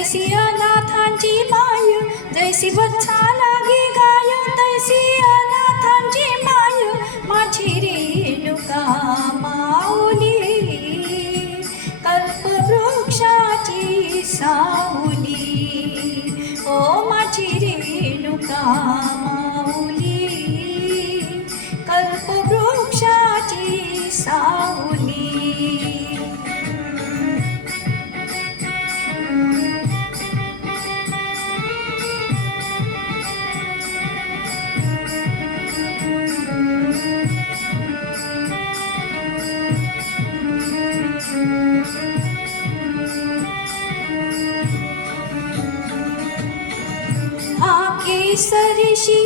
तैसी अनाथांची माय, जैसी वत्सा लागी गाय, तैसी अनाथांची माय, माझी रेणुका माऊली, कल्पवृक्षाची सावली. ओ माझी रेणुका माऊली, कल्पवृक्षाची सावली. हा केसरशी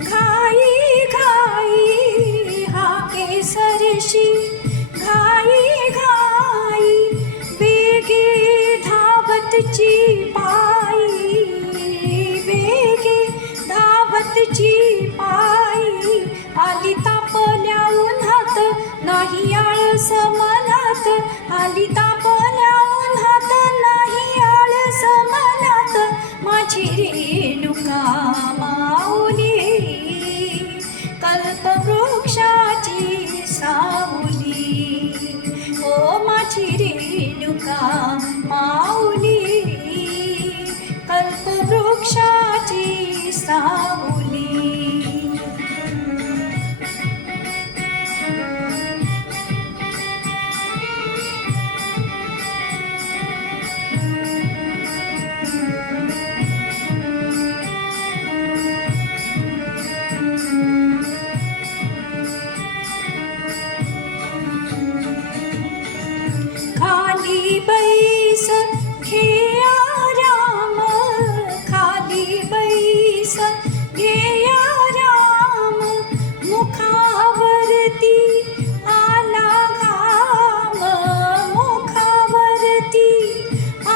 घाई घाई, हा केसरशी घाई घाई, वेगे धावतची पायी, वेगे धावतची पायी, आली तापल्या उन्हात नाही आळस मनात, आली तापल्या उन्हात नाही आळस मनात, माझी रेणुका माऊली, कल्पवृक्षाची सावली. ओ माझी रेणुका माऊली, कल्पवृक्षाची सावली. खाली बैस घे आराम, खाली बैस घे आराम, मुखावरती आला घाम, मुखावरती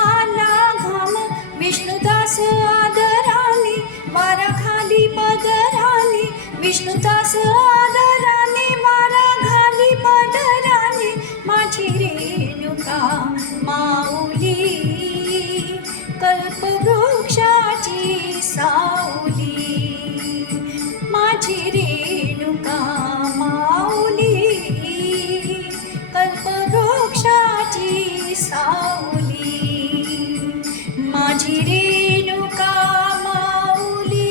आला घाम, विष्णुदास आदराने वारा खाली पदराने, विष्णुदास आदराने वारा खाली पदराने, माझी रेणुका माऊली, कल्पवृक्षाची सावली. माझी रेणुका माऊली, कल्पवृक्षाची सावली. माझी रेणुका माऊली,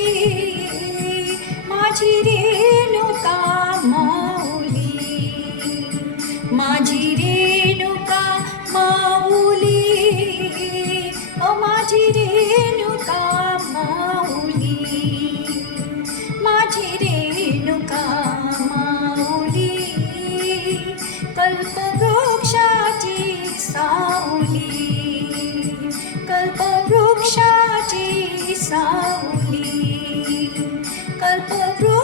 माझी रेणुका माऊली, माझी रेणुका माऊली, ओ माझी रेणुका माऊली, माझी रेणुका माऊली, कल्पवृक्षाची सावली, कल्पवृक्षाची सावली, कल्पवृक्ष